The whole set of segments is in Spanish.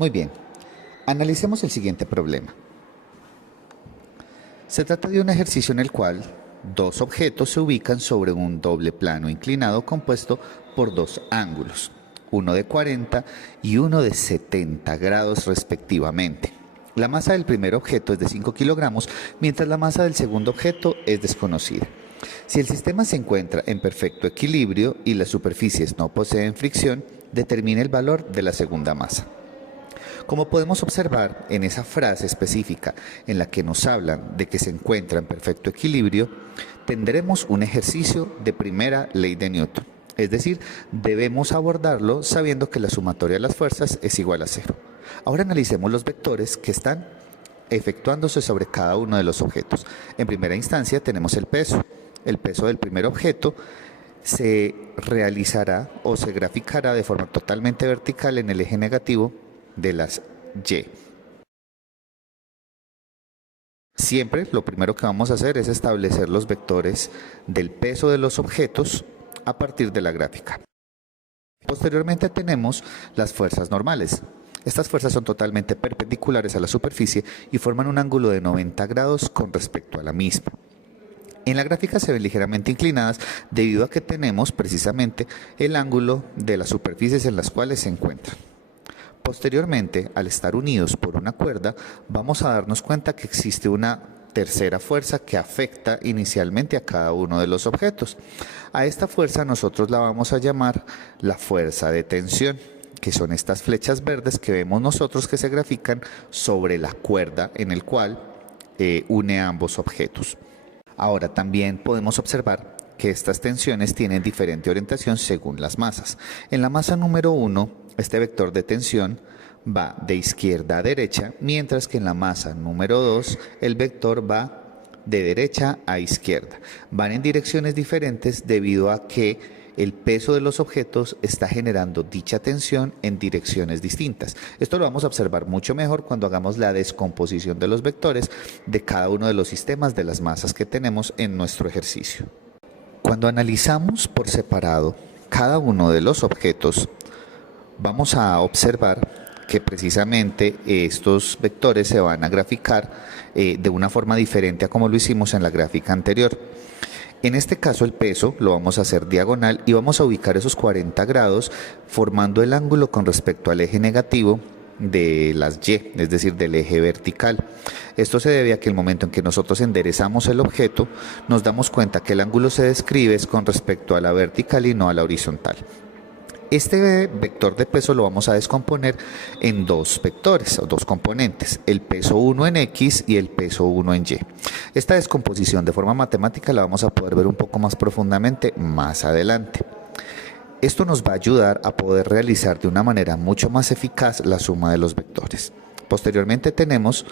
Muy bien, analicemos el siguiente problema. Se trata de un ejercicio en el cual dos objetos se ubican sobre un doble plano inclinado compuesto por dos ángulos, uno de 40 y uno de 70 grados respectivamente. La masa del primer objeto es de 5 kilogramos, mientras la masa del segundo objeto es desconocida. Si el sistema se encuentra en perfecto equilibrio y las superficies no poseen fricción, determine el valor de la segunda masa. Como podemos observar en esa frase específica en la que nos hablan de que se encuentra en perfecto equilibrio, tendremos un ejercicio de primera ley de Newton. Es decir, debemos abordarlo sabiendo que la sumatoria de las fuerzas es igual a cero. Ahora analicemos los vectores que están efectuándose sobre cada uno de los objetos. En primera instancia tenemos el peso. El peso del primer objeto se realizará o se graficará de forma totalmente vertical en el eje negativo de las Y. Siempre lo primero que vamos a hacer es establecer los vectores del peso de los objetos a partir de la gráfica. Posteriormente tenemos las fuerzas normales. Estas fuerzas son totalmente perpendiculares a la superficie y forman un ángulo de 90 grados con respecto a la misma. En la gráfica se ven ligeramente inclinadas debido a que tenemos precisamente el ángulo de las superficies en las cuales se encuentran. Posteriormente, al estar unidos por una cuerda, vamos a darnos cuenta que existe una tercera fuerza que afecta inicialmente a cada uno de los objetos. A esta fuerza nosotros la vamos a llamar la fuerza de tensión, que son estas flechas verdes que vemos nosotros que se grafican sobre la cuerda en el cual une a ambos objetos. Ahora también podemos observar que estas tensiones tienen diferente orientación según las masas. En la masa número 1, este vector de tensión va de izquierda a derecha, mientras que en la masa número 2, el vector va de derecha a izquierda. Van en direcciones diferentes debido a que el peso de los objetos está generando dicha tensión en direcciones distintas. Esto lo vamos a observar mucho mejor cuando hagamos la descomposición de los vectores de cada uno de los sistemas de las masas que tenemos en nuestro ejercicio. Cuando analizamos por separado cada uno de los objetos, vamos a observar que precisamente estos vectores se van a graficar de una forma diferente a como lo hicimos en la gráfica anterior. En este caso el peso lo vamos a hacer diagonal y vamos a ubicar esos 40 grados formando el ángulo con respecto al eje negativo de las Y, es decir, del eje vertical. Esto se debe a que el momento en que nosotros enderezamos el objeto, nos damos cuenta que el ángulo se describe con respecto a la vertical y no a la horizontal. Este vector de peso lo vamos a descomponer en dos vectores o dos componentes, el peso 1 en X y el peso 1 en Y. Esta descomposición de forma matemática la vamos a poder ver un poco más profundamente más adelante. Esto nos va a ayudar a poder realizar de una manera mucho más eficaz la suma de los vectores. Posteriormente tenemos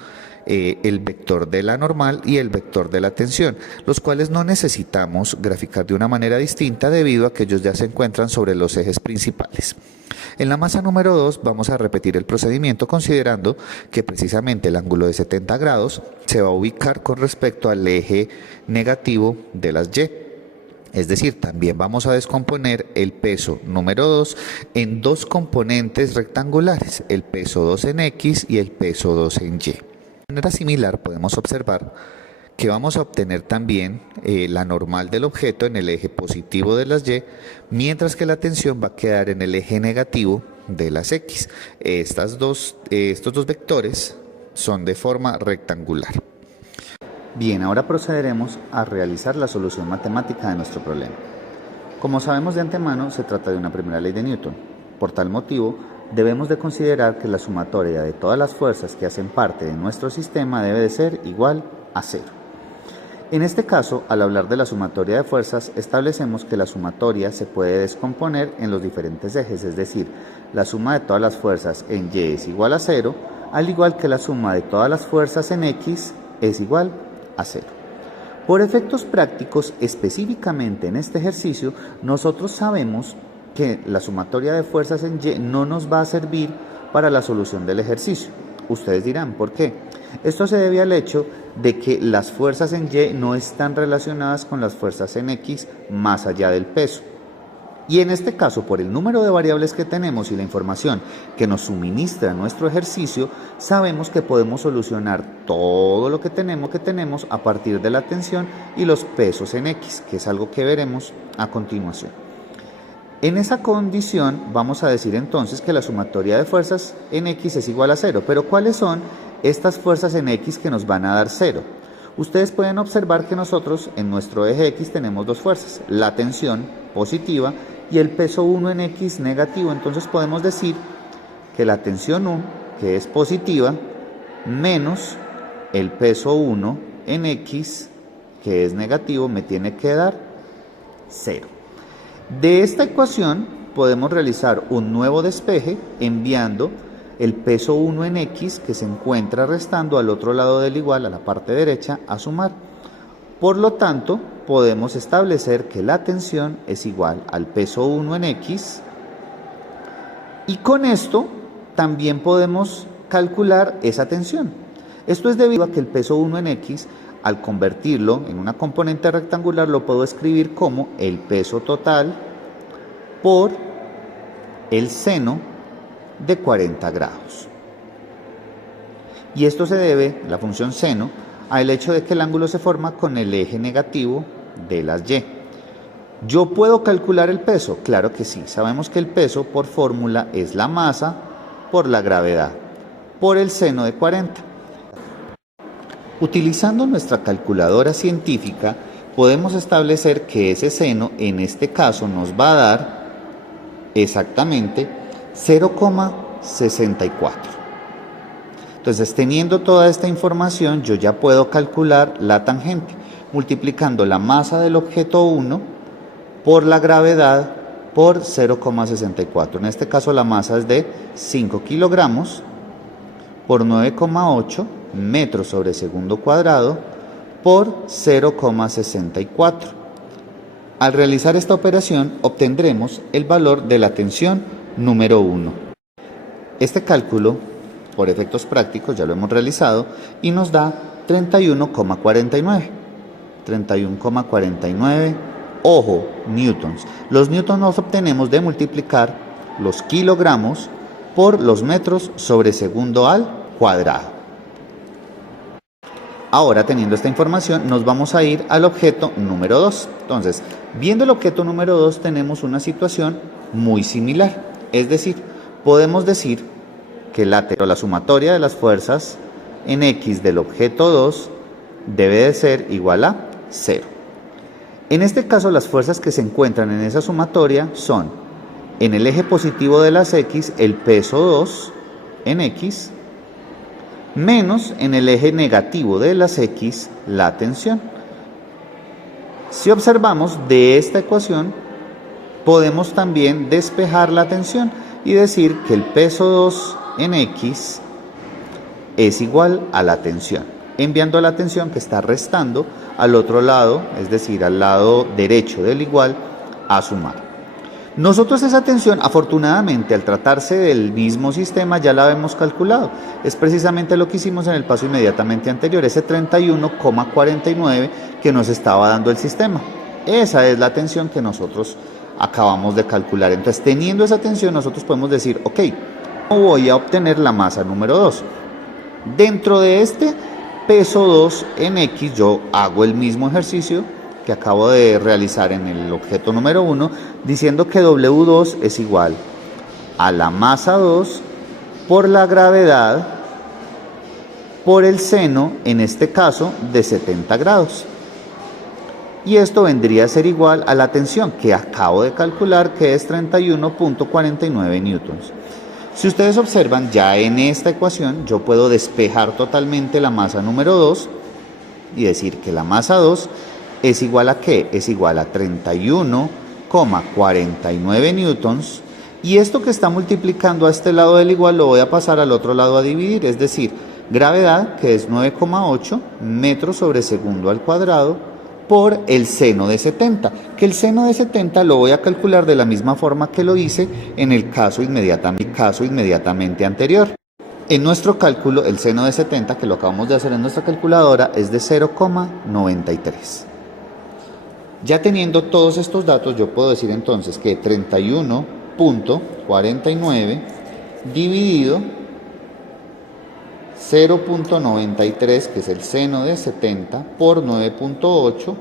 el vector de la normal y el vector de la tensión, los cuales no necesitamos graficar de una manera distinta debido a que ellos ya se encuentran sobre los ejes principales. En la masa número 2 vamos a repetir el procedimiento considerando que precisamente el ángulo de 70 grados se va a ubicar con respecto al eje negativo de las Y. Es decir, también vamos a descomponer el peso número 2 en dos componentes rectangulares, el peso 2 en X y el peso 2 en Y. De manera similar podemos observar que vamos a obtener también la normal del objeto en el eje positivo de las Y, mientras que la tensión va a quedar en el eje negativo de las X. Estos dos vectores son de forma rectangular. Bien, ahora procederemos a realizar la solución matemática de nuestro problema. Como sabemos de antemano, se trata de una primera ley de Newton. Por tal motivo, debemos de considerar que la sumatoria de todas las fuerzas que hacen parte de nuestro sistema debe de ser igual a cero. En este caso, al hablar de la sumatoria de fuerzas, establecemos que la sumatoria se puede descomponer en los diferentes ejes, es decir, la suma de todas las fuerzas en Y es igual a cero, al igual que la suma de todas las fuerzas en X es igual a cero. Por efectos prácticos, específicamente en este ejercicio, nosotros sabemos que la sumatoria de fuerzas en Y no nos va a servir para la solución del ejercicio. Ustedes dirán, ¿por qué? Esto se debe al hecho de que las fuerzas en Y no están relacionadas con las fuerzas en X más allá del peso. Y en este caso, por el número de variables que tenemos y la información que nos suministra nuestro ejercicio, sabemos que podemos solucionar todo lo que tenemos a partir de la tensión y los pesos en X, que es algo que veremos a continuación. En esa condición vamos a decir entonces que la sumatoria de fuerzas en X es igual a 0. Pero ¿cuáles son estas fuerzas en X que nos van a dar 0? Ustedes pueden observar que nosotros en nuestro eje X tenemos dos fuerzas, la tensión positiva y el peso 1 en X negativo. Entonces podemos decir que la tensión 1, que es positiva, menos el peso 1 en X, que es negativo, me tiene que dar 0. De esta ecuación podemos realizar un nuevo despeje enviando el peso 1 en X, que se encuentra restando al otro lado del igual, a la parte derecha, a sumar. Por lo tanto, podemos establecer que la tensión es igual al peso 1 en X, y con esto también podemos calcular esa tensión. Esto es debido a que el peso 1 en X, al convertirlo en una componente rectangular, lo puedo escribir como el peso total por el seno de 40 grados. Y esto se debe, la función seno, al hecho de que el ángulo se forma con el eje negativo de las Y. ¿Yo puedo calcular el peso? Claro que sí. Sabemos que el peso por fórmula es la masa por la gravedad, por el seno de 40. Utilizando nuestra calculadora científica, podemos establecer que ese seno, en este caso, nos va a dar exactamente 0,64. Entonces, teniendo toda esta información, yo ya puedo calcular la tangente, multiplicando la masa del objeto 1 por la gravedad por 0,64. En este caso, la masa es de 5 kilogramos por 9,8 metros sobre segundo cuadrado por 0,64. Al realizar esta operación, obtendremos el valor de la tensión número 1. Este cálculo, por efectos prácticos, ya lo hemos realizado y nos da 31,49. 31,49, ojo, newtons. Los newtons los obtenemos de multiplicar los kilogramos por los metros sobre segundo al cuadrado. Ahora, teniendo esta información, nos vamos a ir al objeto número 2. Entonces, viendo el objeto número 2, tenemos una situación muy similar. Es decir, podemos decir que la sumatoria de las fuerzas en X del objeto 2 debe de ser igual a 0. En este caso, las fuerzas que se encuentran en esa sumatoria son, en el eje positivo de las X, el peso 2 en X, menos en el eje negativo de las X, la tensión. Si observamos de esta ecuación, podemos también despejar la tensión y decir que el peso 2 en X es igual a la tensión, enviando la tensión que está restando al otro lado, es decir, al lado derecho del igual, a sumar. Nosotros esa tensión, afortunadamente, al tratarse del mismo sistema, ya la hemos calculado. Es precisamente lo que hicimos en el paso inmediatamente anterior, ese 31,49 que nos estaba dando el sistema. Esa es la tensión que nosotros acabamos de calcular. Entonces, teniendo esa tensión, nosotros podemos decir, ok, ¿cómo voy a obtener la masa número 2? Dentro de este peso 2 en X, yo hago el mismo ejercicio que acabo de realizar en el objeto número 1, diciendo que W2 es igual a la masa 2 por la gravedad por el seno, en este caso, de 70 grados. Y esto vendría a ser igual a la tensión que acabo de calcular, que es 31,49 newtons. Si ustedes observan, ya en esta ecuación yo puedo despejar totalmente la masa número 2 y decir que la masa 2 es igual a ¿qué? Es igual a 31,49 newtons, y esto que está multiplicando a este lado del igual lo voy a pasar al otro lado a dividir, es decir, gravedad, que es 9,8 metros sobre segundo al cuadrado, por el seno de 70, que el seno de 70 lo voy a calcular de la misma forma que lo hice en el caso inmediatamente anterior. En nuestro cálculo, el seno de 70, que lo acabamos de hacer en nuestra calculadora, es de 0,93. Ya teniendo todos estos datos, yo puedo decir entonces que 31.49 dividido 0.93, que es el seno de 70, por 9.8,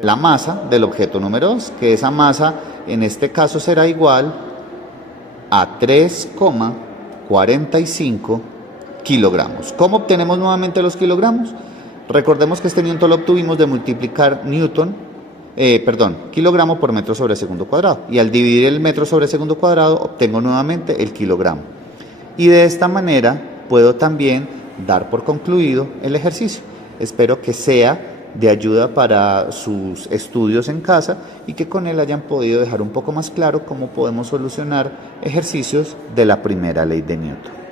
la masa del objeto número 2, que esa masa en este caso será igual a 3,45 kilogramos. ¿Cómo obtenemos nuevamente los kilogramos? Recordemos que este newton lo obtuvimos de multiplicar kilogramo por metro sobre segundo cuadrado. Y al dividir el metro sobre segundo cuadrado, obtengo nuevamente el kilogramo. Y de esta manera puedo también dar por concluido el ejercicio. Espero que sea de ayuda para sus estudios en casa y que con él hayan podido dejar un poco más claro cómo podemos solucionar ejercicios de la primera ley de Newton.